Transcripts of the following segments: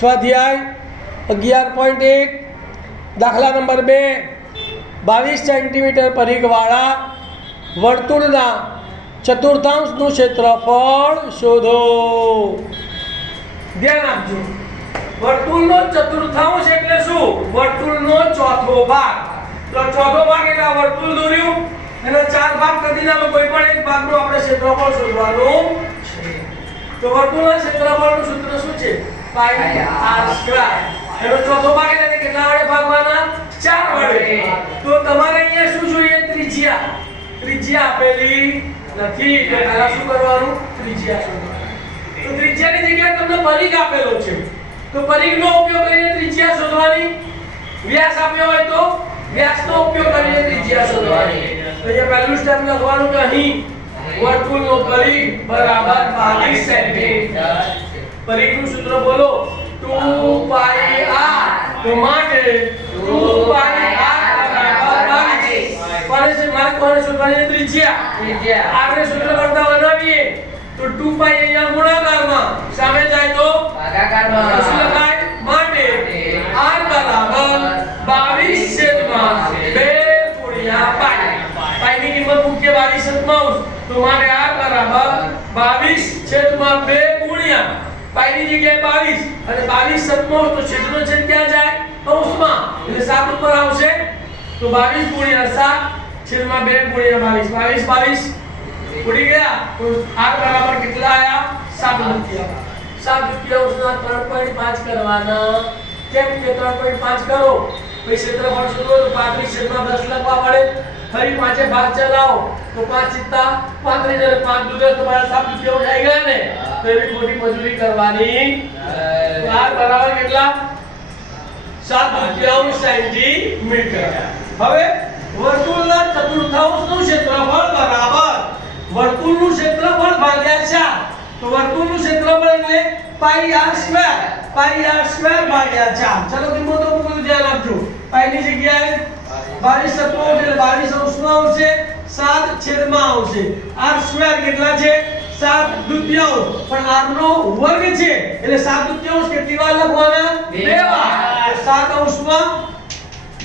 સ્વાધ્યાય 11.1 દાખલા number 2 22 centimetre પરિઘવાળા વર્તુળના ચતુર્થાંશનું ક્ષેત્રફળ શોધો। ધ્યાન આપજો, વર્તુળનો ચતુર્થાંશ એટલે શું? વર્તુળનો ચોથો ભાગ। તો ચોથો ભાગ એટલે વર્તુળ દોર્યું, એના 4 ભાગ કરી નાખો, કોઈ પણ એક ભાગનું આપણે ક્ષેત્રફળ શોધવાનું છે। તો વર્તુળના ક્ષેત્રફળનું સૂત્ર શું છે? પાઈ આર સ્ક્વેર। એનો ચોથો ભાગ એટલે કેટલા વડે ભાગવાના? 4 વડે। તો તમારે અહીંયા શું જોઈએ? ત્રિજ્યા। ત્રિજ્યા આપેલી નથી, તો પહેલા શું કરવાનું? ત્રિજ્યા શોધવાનું। તો ત્રિજ્યાની જગ્યાએ તમને પરિઘ આપેલો છે, તો પરિઘનો ઉપયોગ કરીને ત્રિજ્યા શોધવાની। વ્યાસ આપ્યો હોય તો વ્યાસનો ઉપયોગ કરીને ત્રિજ્યા શોધવાની। તો અહીંયા પહેલું સ્ટેપ લખવાનું કે અહીં વર્તુળનો પરિઘ બરાબર 22 સેન્ટીમીટર। પરિઘનું સૂત્ર બોલો, 2 પાઈ r। તો માટે 2 પાઈ r બરાબર 22। કોને છે? મારે કોને શોધવાની? ત્રિજ્યા। આપણે સૂત્ર કરતા બનાવીએ તો 2 પાઈ અહીંયા ગુણાકારમાં, સામે જાય તો ભાગાકારમાં। શું લખાય? માટે r બરાબર 22 છેદમાં 2 ગુણ્યા પાઈ। પાઈની કિંમત મૂકીએ 22/7, તો માટે r બરાબર 22 છેદમાં 2 ગુણ્યા પાઈની જગ્યાએ 22 અને 22/7, તો છેદનો છેદ ક્યાં જાય? કૌંસમાં, એટલે 7 ઉપર આવશે। તો 22 ગુણ્યા 7 છેદમાં 2 ગુણ્યા 22, 22 ઉડી ગયા। તો r બરાબર કેટલા આયા? 7 દુત્યાંશ। 7 દુત્યાંશના 3.5 કરવાના। કેમ કે 3.5 કરો પછી ક્ષેત્રફળ શોધો તો 35/10 લખવા પડે। ફરી પાંચે ભાગ ચલાવો તો 5 * 35 અને 5 દૂધે તમારા 7 દુત્યાંશ આવી ગયા ને, તો એવી મોટી મજૂરી કરવાની। તો r બરાબર કેટલા? 7 દુત્યાંશ સેન્ટીમીટર। હવે વર્તુળના ચતુર્થાંશનું ક્ષેત્રફળ બરાબર વર્તુળનું ક્ષેત્રફળ ભાગ્યા 4। તો વર્તુળનું ક્ષેત્રફળ એટલે પાઈ r સ્ક્વેર। પાઈ r સ્ક્વેર ભાગ્યા 4। ચલો કિંમતો મૂકો, ધ્યાન આપજો। પાઈની જગ્યાએ 22/7 એટલે 22 અંશમાં આવશે, 7 છેદમાં આવશે। r સ્ક્વેર કેટલા છે? 7 દુત્યાંશ, પણ r નો વર્ગ છે એટલે 7 દુત્યાંશ કેટલી વાર લખવાના? 2 વાર। 7 અંશમાં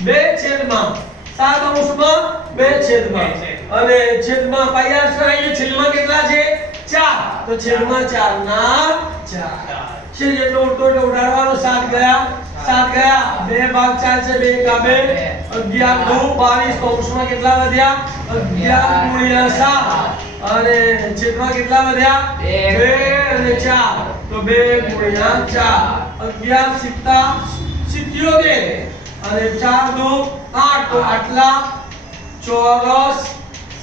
2 છેદમાં 7 અંશમાં 2 છેદમાં અને છેદમાં પાઈ r સ્ક્વેર અહીંયા છેદમાં કેટલા છે? 4। તો છેદમાં 4 ના 4 છે, જેટલો ઉડતો એટલે ઉડાડવાનો। 7 ગયા 7 ગયા, 2 ભાગ 4 છે, 2 કા 2, 11 2 22। કૌંસમાં કેટલા વધ્યા? 11 ગુણ્યા 7 અને છેદમાં કેટલા વધ્યા? 2 અને 4, તો 2 ગુણ્યા 4, 11 77 અને 4 2 8, તો આટલા ચોરસ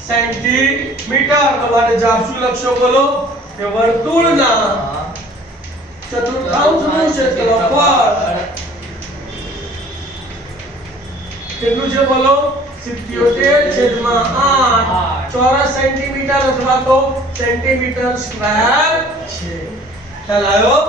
સેન્ટીમીટર। તમારે જવાબ શું લખશો? બોલો કે વર્તુળના ચતુર્થાંશનું ક્ષેત્રફળ કેટલું છે? બોલો 77/8 ચોરસ સેન્ટીમીટર અથવા તો સેન્ટીમીટર સ્ક્વેર છે। ખ્યાલ આવ્યો?